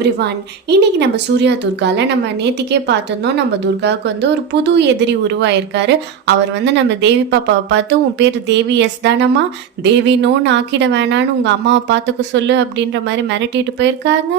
Everyone. இன்னைக்கு நம்ம சூர்யா துர்கால நம்ம நேத்திக்கே பார்த்துருந்தோம். நம்ம துர்காவுக்கு வந்து ஒரு புது எதிரி உருவாயிருக்காரு. அவர் வந்து நம்ம தேவி பாப்பாவை பார்த்து, உன் பேர் தேவி எஸ் தானம்மா, தேவி நோன்னு ஆக்கிட வேணான்னு உங்கள் அம்மாவை பார்த்துக்க சொல்லு அப்படின்ற மாதிரி மிரட்டிட்டு போயிருக்காங்க.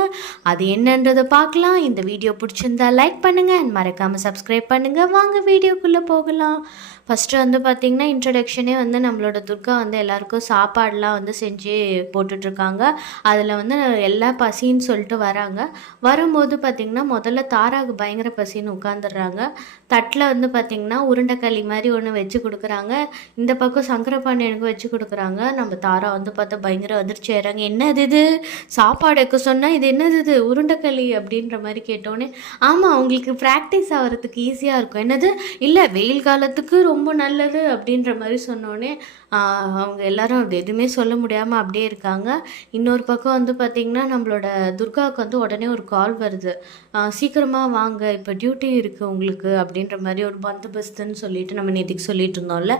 அது என்னன்றதை பார்க்கலாம். இந்த வீடியோ பிடிச்சிருந்தா லைக் பண்ணுங்கள் அண்ட் மறக்காமல் சப்ஸ்கிரைப் பண்ணுங்கள். வாங்க வீடியோக்குள்ளே போகலாம். ஃபஸ்ட்டு வந்து பார்த்திங்கன்னா இன்ட்ரடக்ஷனே வந்து நம்மளோட துர்கா வந்து எல்லாருக்கும் சாப்பாடெலாம் வந்து செஞ்சு போட்டுட்ருக்காங்க. அதில் வந்து எல்லா பசின்னு சொல்லிட்டு வராங்க. வரும்போது பார்த்திங்கன்னா முதல்ல தாராவுக்கு பயங்கர பசின்னு உட்காந்துடுறாங்க. தட்டில் வந்து பார்த்திங்கன்னா உருண்டைக்களி மாதிரி ஒன்று வச்சு கொடுக்குறாங்க. இந்த பக்கம் சங்கரபாண்டியனுக்கு வச்சு கொடுக்குறாங்க. நம்ம தாரா வந்து பார்த்தா பயங்கர அதிர்ச்சி ஆயிடுறாங்க. என்னது இது, சாப்பாடு வைக்க சொன்னால் இது என்னது இது உருண்டைக்களி அப்படின்ற மாதிரி கேட்டோன்னே, ஆமாம் உங்களுக்கு ப்ராக்டிஸ் ஆகிறதுக்கு ஈஸியாக இருக்கும். என்னது இல்லை, வெயில் காலத்துக்கு ரொம்ப நல்லது அப்படின்ற மாதிரி சொன்னோடனே அவங்க எல்லாரும் அது எதுவுமே சொல்ல முடியாமல் அப்படியே இருக்காங்க. இன்னொரு பக்கம் வந்து பார்த்திங்கன்னா நம்மளோட துர்காவுக்கு வந்து உடனே ஒரு கால் வருது. சீக்கிரமாக வாங்க, இப்போ டியூட்டி இருக்குது உங்களுக்கு அப்படின்ற மாதிரி ஒரு பந்தோபஸ்துன்னு சொல்லிட்டு நம்ம நேற்றுக்கு சொல்லிட்டு இருந்தோம்ல,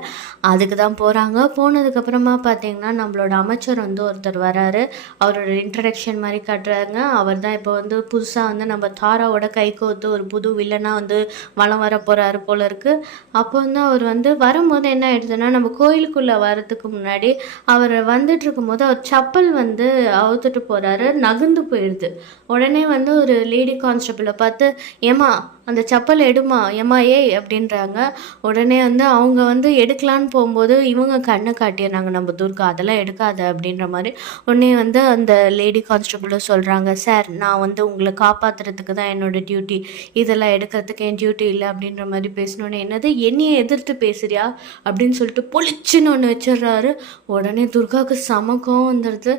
அதுக்கு தான் போகிறாங்க. போனதுக்கப்புறமா பார்த்திங்கன்னா நம்மளோட அமைச்சர் வந்து ஒருத்தர் வராரு. அவரோட இன்ட்ரடக்ஷன் மாதிரி காட்டுறாங்க. அவர் தான் இப்போ வந்து புதுசாக வந்து நம்ம தாராவோட கை கோர்த்து ஒரு புது வில்லனாக வந்து வலம் வர போகிறாரு போல இருக்குது. அப்போ வந்து அவர் வந்து வரும்போது என்ன ஆயிடுதுன்னா, நம்ம கோயிலுக்குள்ளே வரதுக்கு முன்னாடி அவர் வந்துட்டு இருக்கும்போது அவர் சப்பல் வந்து அவுத்துட்டு போகிறாரு, நகுந்து போயிடுது. உடனே வந்து ஒரு லேடி கான்ஸ்டபிளை பார்த்து, ஏமா அந்த சப்பல் எடுமா, ஏமா ஏய் அப்படின்றாங்க. உடனே வந்து அவங்க வந்து எடுக்கலான்னு போகும்போது இவங்க கண்ணை காட்டிடுறாங்க நம்ம துர்கா, அதெல்லாம் எடுக்காத அப்படின்ற மாதிரி. உடனே வந்து அந்த லேடி கான்ஸ்டபிளும் சொல்கிறாங்க, சார் நான் வந்து உங்களை காப்பாற்றுறதுக்கு தான் என்னோடய டியூட்டி, இதெல்லாம் எடுக்கிறதுக்கு என் டியூட்டி இல்லை அப்படின்ற மாதிரி பேசினோன்னே, என்னது என்னையை எதிர்த்து பேசுறியா அப்படின்னு சொல்லிட்டு பொலிச்சுன்னு ஒன்று வச்சிடுறாரு. உடனே துர்காவுக்கு சமக்கம் வந்துடுது.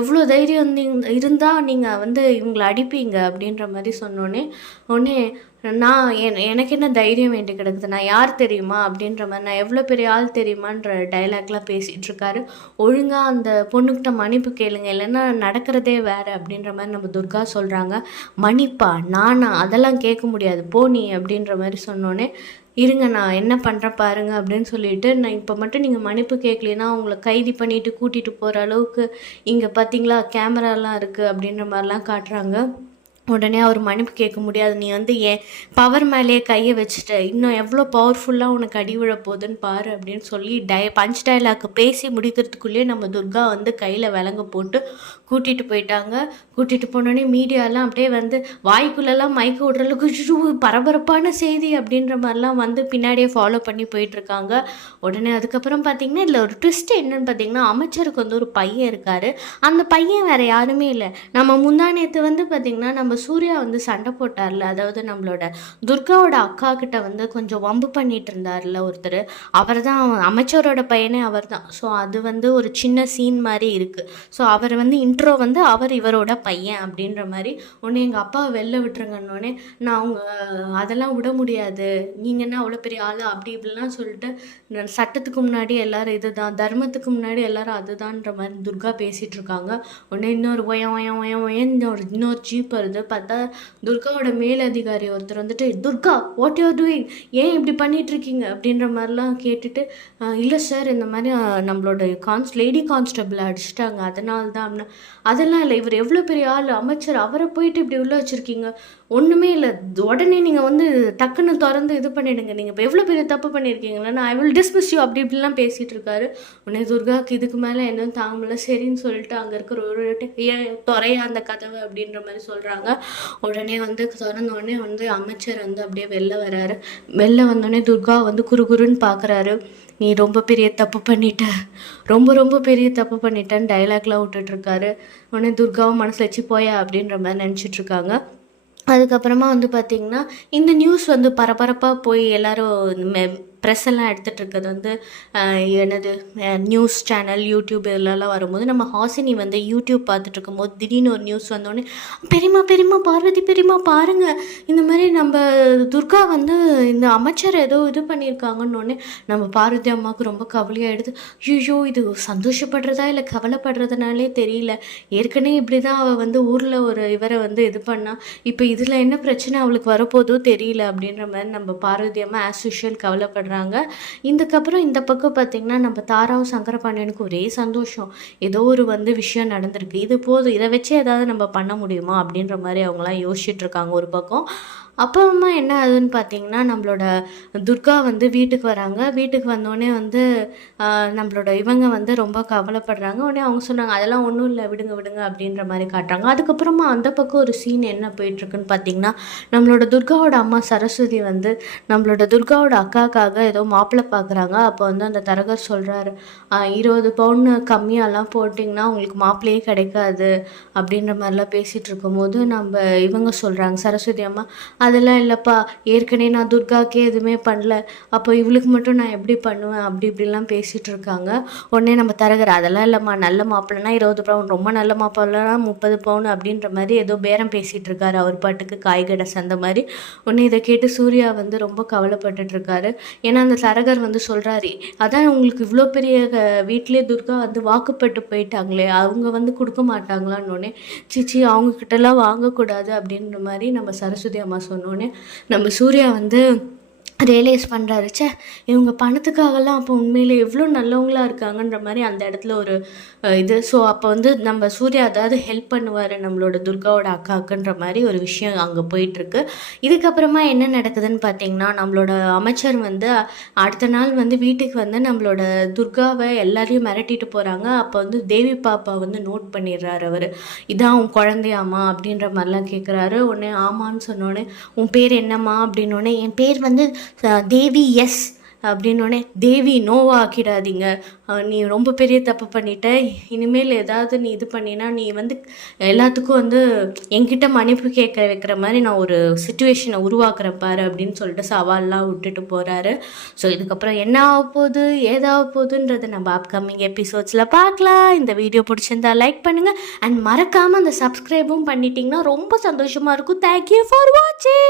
எவ்வளோ தைரியம் வந்து இருந்தால் நீங்கள் வந்து இவங்களை அடிப்பீங்க அப்படின்ற மாதிரி சொன்னோன்னே, உடனே நான் எனக்கு என்ன தைரியம் வேண்டி கிடக்குது, நான் யார் தெரியுமா அப்படின்ற மாதிரி, நான் எவ்வளோ பெரிய ஆள் தெரியுமான்ற டைலாக்லாம் பேசிகிட்டு இருக்காரு. ஒழுங்காக அந்த பொண்ணுக்கிட்ட மன்னிப்பு கேளுங்க, இல்லைன்னா நடக்கிறதே வேறு அப்படின்ற மாதிரி நம்ம துர்கா சொல்கிறாங்க. மன்னிப்பா, நானா, அதெல்லாம் கேட்க முடியாது, போ நீ அப்படின்ற மாதிரி சொன்னோன்னே, இருங்க நான் என்ன பண்ணுறேன் பாருங்க அப்படின்னு சொல்லிட்டு, நான் இப்போ மட்டும் நீங்கள் மன்னிப்பு கேட்கலன்னா உங்களை கைது பண்ணிவிட்டு கூட்டிகிட்டு போகிற அளவுக்கு இங்கே பார்த்தீங்களா கேமராலாம் இருக்குது அப்படின்ற மாதிரிலாம் காட்டுறாங்க. உடனே அவர் மன்னிப்பு கேட்க முடியாது, நீ வந்து என் பவர் மேலேயே கையை வச்சுட்ட, இன்னும் எவ்வளோ பவர்ஃபுல்லாக உனக்கு அடி விழ போகுதுன்னு பாரு அப்படின்னு சொல்லி பஞ்ச் டைலாக்கு பேசி முடிக்கிறதுக்குள்ளேயே நம்ம துர்கா வந்து கையில் விலங்க போட்டு கூட்டிகிட்டு போயிட்டாங்க. கூட்டிகிட்டு போனோடனே மீடியாலாம் அப்படியே வந்து வாய்க்குள்ளெல்லாம் மயக்க விட்றளவுக்கு பரபரப்பான செய்தி அப்படின்ற மாதிரிலாம் வந்து பின்னாடியே ஃபாலோ பண்ணி போயிட்டுருக்காங்க. உடனே அதுக்கப்புறம் பார்த்திங்கன்னா இதில் ஒரு ட்விஸ்ட் என்னன்னு பார்த்திங்கன்னா, அமைச்சருக்கு வந்து ஒரு பையன் இருக்கார். அந்த பையன் வேறு யாருமே இல்லை, நம்ம முந்தானேத்து வந்து பார்த்திங்கன்னா நம்ம சூர்யா வந்து சண்டை போட்டார்ல, அதாவது நம்மளோட துர்காவோட அக்கா கிட்ட வந்து கொஞ்சம் வம்பு பண்ணிட்டு இருந்தார்ல ஒருத்தர், அவர் தான் அமைச்சரோட பையனே அவர் தான். ஸோ அது வந்து ஒரு சின்ன சீன் மாதிரி இருக்குது. ஸோ அவர் வந்து இன்ட்ரோ வந்து அவர் இவரோட பையன் அப்படின்ற மாதிரி. ஒன்று எங்கள் அப்பாவை வெளில விட்டுருங்கன்னொடனே, நான் அவங்க அதெல்லாம் விட முடியாது, நீங்கள் என்ன அவ்வளோ பெரிய ஆள் அப்படி இப்படிலாம் சொல்லிட்டு, சட்டத்துக்கு முன்னாடி எல்லாரும் இதுதான், தர்மத்துக்கு முன்னாடி எல்லாரும் அதுதான்ற மாதிரி துர்கா பேசிகிட்டு இருக்காங்க. உடனே இன்னொரு இன்னொரு ஜீப் வருது. பார்த்தா துர்காவோட மேலதிகாரி ஒருத்தர் வந்துட்டு, துர்கா வாட் யூஆர் டூயிங், ஏன் இப்படி பண்ணிகிட்ருக்கீங்க அப்படின்ற மாதிரிலாம் கேட்டுட்டு, இல்லை சார் இந்த மாதிரி நம்மளோட லேடி கான்ஸ்டபிளை அடிச்சிட்டாங்க அதனால தான் அப்படின்னா, அதெல்லாம் இல்லை, இவர் எவ்வளோ பெரிய ஆள் அமைச்சர், அவரை போயிட்டு இப்படி உள்ளே வச்சுருக்கீங்க, ஒன்றுமே இல்லை, உடனே நீங்கள் வந்து டக்குன்னு திறந்து இது பண்ணிவிடுங்க, நீங்கள் இப்போ எவ்வளோ பெரிய தப்பு பண்ணியிருக்கீங்களா, ஐ வில் டிஸ்மிஸ் யூ அப்படி இப்படிலாம் பேசிகிட்டு இருக்காரு. உடனே துர்காவுக்கு இதுக்கு மேலே என்ன தாங்கல, சரின்னு சொல்லிட்டு அங்கே இருக்கிற ஒரு துறையா அந்த கதவை அப்படின்ற மாதிரி சொல்கிறாங்க. உடனே வந்து திறந்த உடனே வந்து அமைச்சர் வந்து அப்படியே வெளில வராரு. வெளில வந்தோடனே துர்கா வந்து குறுகுறுன்னு பார்க்குறாரு. நீ ரொம்ப பெரிய தப்பு பண்ணிட்ட, ரொம்ப ரொம்ப பெரிய தப்பு பண்ணிட்டேன்னு டைலாக்லாம் விட்டுட்ருக்காரு. உடனே துர்காவும் மனசில் வச்சு போயா அப்படின்ற மாதிரி நினச்சிட்ருக்காங்க. அதுக்கப்புறமா வந்து பார்த்திங்கன்னா இந்த நியூஸ் வந்து பரபரப்பாக போய் எல்லோரும் ப்ரெஸ் எல்லாம் எடுத்துகிட்டு இருக்கிறது வந்து என்னது நியூஸ் சேனல் யூடியூப் இதெல்லாம் வரும்போது, நம்ம ஹாசினி வந்து யூடியூப் பார்த்துட்டு இருக்கும்போது திடீர்னு ஒரு நியூஸ் வந்தோடனே, பெரியம்மா பார்வதி பெரியம்மா பாருங்கள், இந்த மாதிரி நம்ம துர்கா வந்து இந்த அமைச்சர் ஏதோ இது பண்ணியிருக்காங்கன்னொடனே நம்ம பார்வதி அம்மாவுக்கு ரொம்ப கவலையாகிடுது. ஐயோ இது சந்தோஷப்படுறதா இல்லை கவலைப்படுறதுனாலே தெரியல, ஏற்கனவே இப்படி தான் அவள் வந்து ஊரில் ஒரு இவரை வந்து இது பண்ணால், இப்போ இதில் என்ன பிரச்சனை அவளுக்கு வரப்போதோ தெரியல அப்படின்ற மாதிரி நம்ம பார்வதி அம்மா ஆஸ் யூஷுவல் கவலைப்படுறாங்க. சொல்கிறாங்க. இதுக்கப்புறம் இந்த பக்கம் பார்த்திங்கன்னா நம்ம தாராவும் சங்கரபாண்டியனுக்கு ஒரே சந்தோஷம். ஏதோ ஒரு விஷயம் நடந்திருக்கு, இது போதும், இதை வச்சு ஏதாவது நம்ம பண்ண முடியுமா அப்படின்ற மாதிரி அவங்களாம் யோசிச்சுட்ருக்காங்க ஒரு பக்கம். அப்புறமா என்ன ஆகுதுன்னு பார்த்தீங்கன்னா, நம்மளோட துர்கா வீட்டுக்கு வராங்க. வீட்டுக்கு வந்தோடனே நம்மளோட இவங்க ரொம்ப கவலைப்படுறாங்க. உடனே அவங்க சொன்னாங்க, அதெல்லாம் ஒன்றும் இல்லை, விடுங்க விடுங்க அப்படின்ற மாதிரி காட்டுறாங்க. அதுக்கப்புறமா அந்த பக்கம் ஒரு சீன் என்ன போயிட்டுருக்குன்னு பார்த்தீங்கன்னா, நம்மளோட துர்காவோட அம்மா சரஸ்வதி நம்மளோட துர்காவோட அக்காக்காக ஏதோ மாப்பிள்ளை பார்க்குறாங்க. அப்போ அந்த தரகர் சொல்கிறாரு, 20 பவுன் கம்மியாலாம் போட்டிங்கன்னா உங்களுக்கு மாப்பிள்ளையே கிடைக்காது அப்படின்ற மாதிரிலாம் பேசிகிட்டு இருக்கும்போது இவங்க சொல்கிறாங்க, சரஸ்வதி அம்மா, அதெல்லாம் இல்லைப்பா, ஏற்கனவே நான் துர்காவுக்கே எதுவுமே பண்ணல, அப்போ இவளுக்கு மட்டும் நான் எப்படி பண்ணுவேன் அப்படி இப்படிலாம் பேசிகிட்டு இருக்காங்க. உடனே நம்ம தரகர், அதெல்லாம் இல்லைம்மா, நல்ல மாப்பிள்ளைனா 20 பவுன், ரொம்ப நல்ல மாப்பிள்ளைனா 30 பவுன் அப்படின்ற மாதிரி ஏதோ பேரம் பேசிகிட்டு இருக்காரு அவர் பாட்டுக்கு, காய்கடை சந்தை மாதிரி. உடனே இதை கேட்டு சூர்யா ரொம்ப கவலைப்பட்டுட்ருக்காரு. ஏன்னா அந்த தரகர் சொல்கிறாரு, அதான் உங்களுக்கு இவ்வளோ பெரிய வீட்டிலே துர்கா வாக்குப்பட்டு போயிட்டாங்களே, அவங்க கொடுக்க மாட்டாங்களான்னு. உடனே சிச்சி, அவங்கக்கிட்டலாம் வாங்கக்கூடாது அப்படின்ற மாதிரி நம்ம சரஸ்வதி அம்மா சொன்னோன்னே நம்ம சூர்யா ரியலைஸ் பண்ணுறாரு, இவங்க பணத்துக்காகலாம் அப்போ உண்மையிலே எவ்வளோ நல்லவங்களா இருக்காங்கன்ற மாதிரி அந்த இடத்துல ஒரு இது. ஸோ அப்போ நம்ம சூர்யா அதாவது ஹெல்ப் பண்ணுவார் நம்மளோட துர்காவோட அக்காக்குன்ற மாதிரி ஒரு விஷயம் அங்கே போயிட்டுருக்கு. இதுக்கப்புறமா என்ன நடக்குதுன்னு பார்த்தீங்கன்னா, நம்மளோட அமைச்சர் அடுத்த நாள் வீட்டுக்கு நம்மளோட துர்காவை எல்லாரையும் மிரட்டிட்டு போகிறாங்க. அப்போ தேவி பாப்பா நோட் பண்ணிடுறாரு அவர், இதான் உன் குழந்தையாம்மா அப்படின்ற மாதிரிலாம் கேட்குறாரு. உடனே ஆமான்னு சொன்னோடனே, உன் பேர் என்னம்மா அப்படின்னோடனே, என் பேர் தேவி எஸ் அப்படின்னோடனே, தேவி நோவா ஆக்கிடாதீங்க, நீ ரொம்ப பெரிய தப்பு பண்ணிட்ட, இனிமேல் ஏதாவது நீ இது பண்ணினா நீ எல்லாத்துக்கும் என்கிட்ட மன்னிப்பு கேட்க வைக்கிற மாதிரி நான் ஒரு சுச்சுவேஷனை உருவாக்குறேன் பாரு அப்படின்னு சொல்லிட்டு சவால்லாம் விட்டுட்டு போகிறாரு. ஸோ இதுக்கப்புறம் என்ன ஆக போகுது ஏதாக போகுதுன்றதை நம்ம அப்கமிங் எபிசோட்ஸில் பார்க்கலாம். இந்த வீடியோ பிடிச்சிருந்தா லைக் பண்ணுங்கள் அண்ட் மறக்காமல் அந்த சப்ஸ்கிரைபும் பண்ணிட்டீங்கன்னா ரொம்ப சந்தோஷமாக இருக்கும். தேங்க்யூ ஃபார் வாட்சிங்.